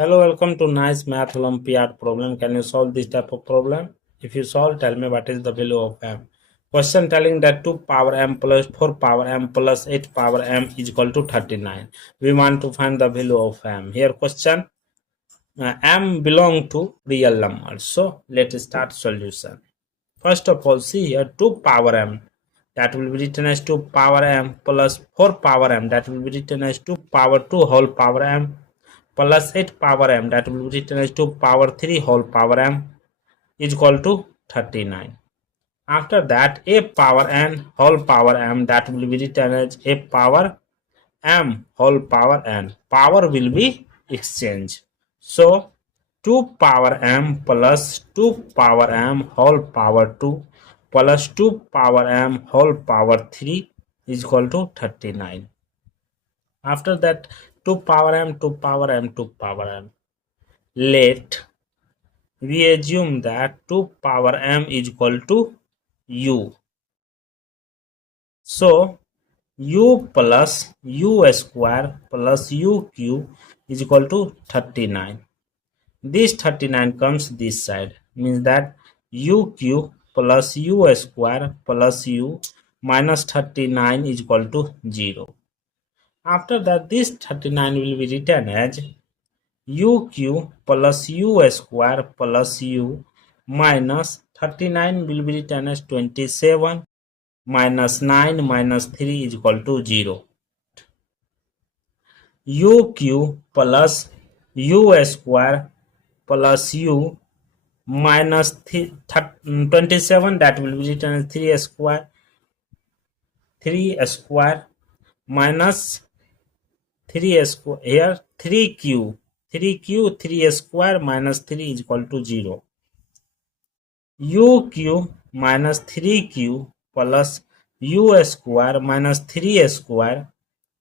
Hello, welcome to nice Math Olympiad problem. Can you solve this type of problem? If you solve, tell me what is the value of m. Question telling that 2 power m plus 4 power m plus 8 power m is equal to 39. We want to find the value of m. Here question, m belong to real numbers. So let's start solution. First of all, see here 2 power m. That will be written as 2 power m plus 4 power m. That will be written as 2 power 2 whole power m plus 8 power m, that will be written as 2 power 3 whole power m is equal to 39. After that, a power n whole power m, that will be written as a power m whole power n. Power will be exchanged. So 2 power m plus 2 power m whole power 2 plus 2 power m whole power 3 is equal to 39. After that, 2 power m, 2 power m, 2 power m. Let we assume that 2 power m is equal to u. So u plus u square plus u cube is equal to 39. This 39 comes this side, means that u cube plus u square plus u minus 39 is equal to 0. After that, this 39 will be written as u cube plus u square plus u minus 39 will be written as 27 minus 9 minus 3 is equal to 0. U cube plus u square plus u minus 27, that will be written as 3 square minus 3 square, here 3 cube 3 square minus 3 is equal to 0. U cube minus 3 cube plus u square minus 3 square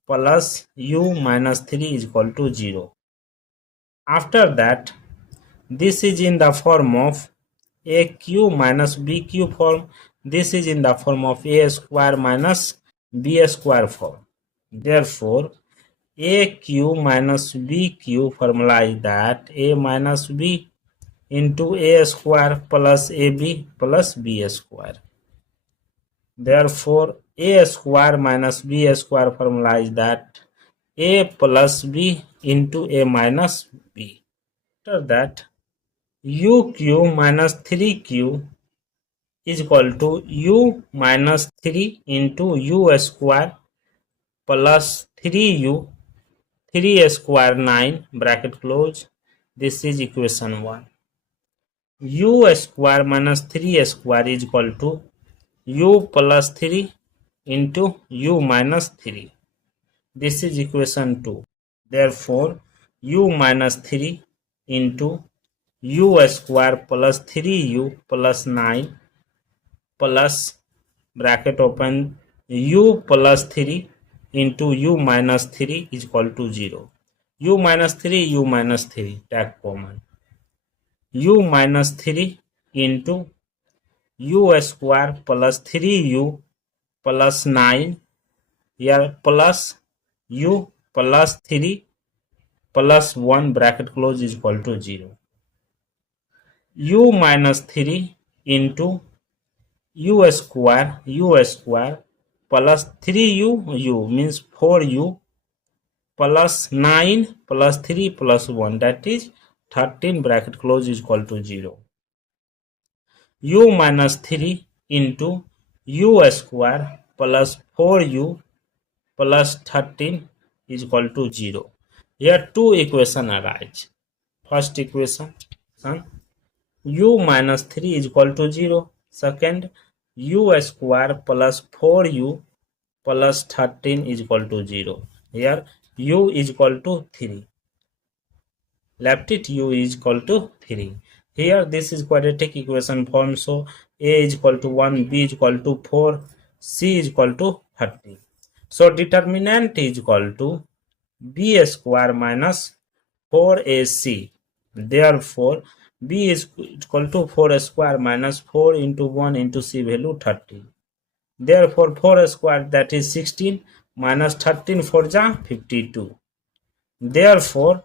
plus u minus 3 is equal to 0. After that, this is in the form of a cube minus b cube form. This is in the form of a square minus b square form. Therefore, a cube minus b cube formula is that a minus b into a square plus ab plus b square. Therefore, a square minus b square formula is that a plus b into a minus b. After that, u cube minus 3q is equal to u minus 3 into u square plus 3u 3 square 9 bracket close. This is equation 1. U square minus 3 square is equal to u plus 3 into u minus 3. This is equation 2. Therefore, u minus 3 into u square plus 3u plus 9 plus bracket open u plus 3 into u minus 3 is equal to 0. U minus 3 take common. U minus 3 into u square plus 3u plus 9, here plus u plus 3 plus 1 bracket close is equal to 0. U minus 3 into u square plus 3u, u means 4u plus 9 plus 3 plus 1, that is 13 bracket close is equal to 0. U minus 3 into u square plus 4u plus 13 is equal to 0. Here two equations arise. First equation, u minus 3 is equal to 0. Second, u square plus 4u plus 13 is equal to 0. Here u is equal to 3. Left it, u is equal to 3. Here this is quadratic equation form, so a is equal to 1, b is equal to 4, c is equal to 30. So determinant is equal to b square minus 4ac. Therefore, b is equal to 4 square minus 4 into 1 into c value 30. Therefore, 4 square, that is 16 minus 13 for 52. Therefore,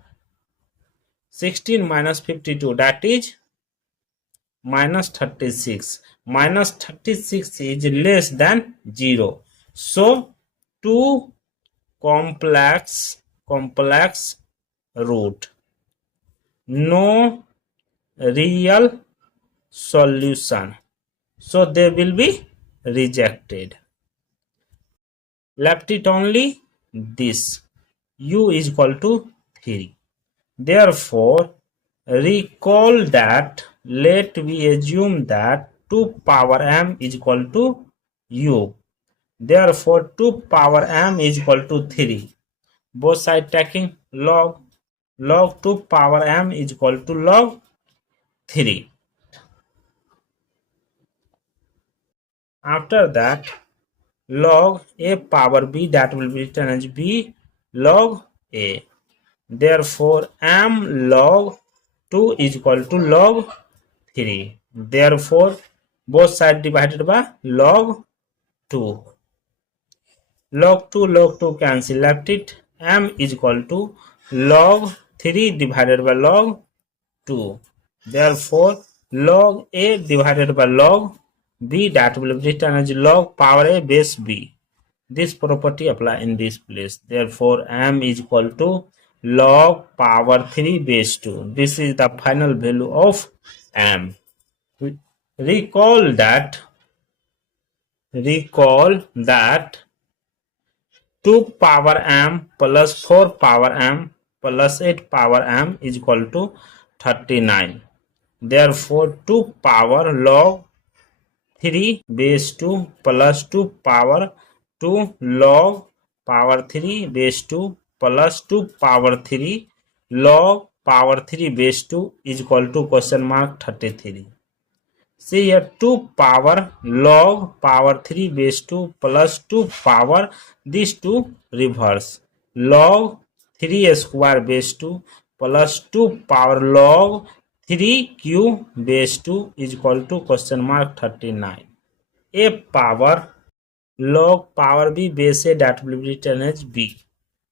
16 minus 52, that is minus 36. Minus 36 is less than 0. So two complex root. No real solution. So they will be rejected. Left it only this. U is equal to 3. Therefore, recall that, let we assume that 2 power m is equal to u. Therefore, 2 power m is equal to 3. Both sides taking log. Log 2 power m is equal to log 3. After that, log a power b, that will be written as b log a. Therefore, m log 2 is equal to log 3. Therefore, both sides divided by log 2. Log 2 cancel, left it. M is equal to log 3 divided by log 2. Therefore, log a divided by log b, that will be written as log power a base b. This property apply in this place. Therefore, m is equal to log power 3 base 2. This is the final value of m. Recall that 2 power m plus 4 power m plus 8 power m is equal to 39. Therefore, 2 power log 3 base 2 plus 2 power 2 log power 3 base 2 plus 2 power 3 log power 3 base 2 is equal to question mark 33. See here, 2 power log power 3 base 2 plus 2 power these two reverse log 3 square base 2 plus 2 power log 3 cube base 2 is equal to question mark 39. A power log power b base a, that will be written as b.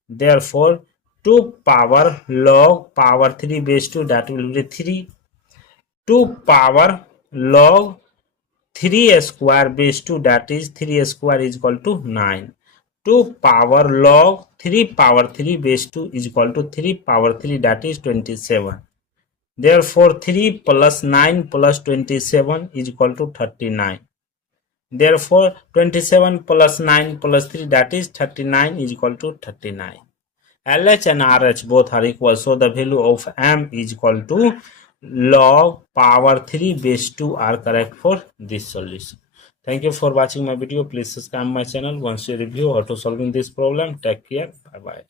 Therefore, 2 power log power 3 base 2, that will be 3. 2 power log 3 square base 2, that is 3 square is equal to 9. 2 power log 3 power 3 base 2 is equal to 3 power 3, that is 27. Therefore, 3 plus 9 plus 27 is equal to 39. Therefore, 27 plus 9 plus 3, that is 39 is equal to 39. LH and RH both are equal, so the value of m is equal to log power 3 base 2 are correct for this solution. Thank you for watching my video. Please subscribe my channel. Once you review how to solving this problem, take care. Bye bye.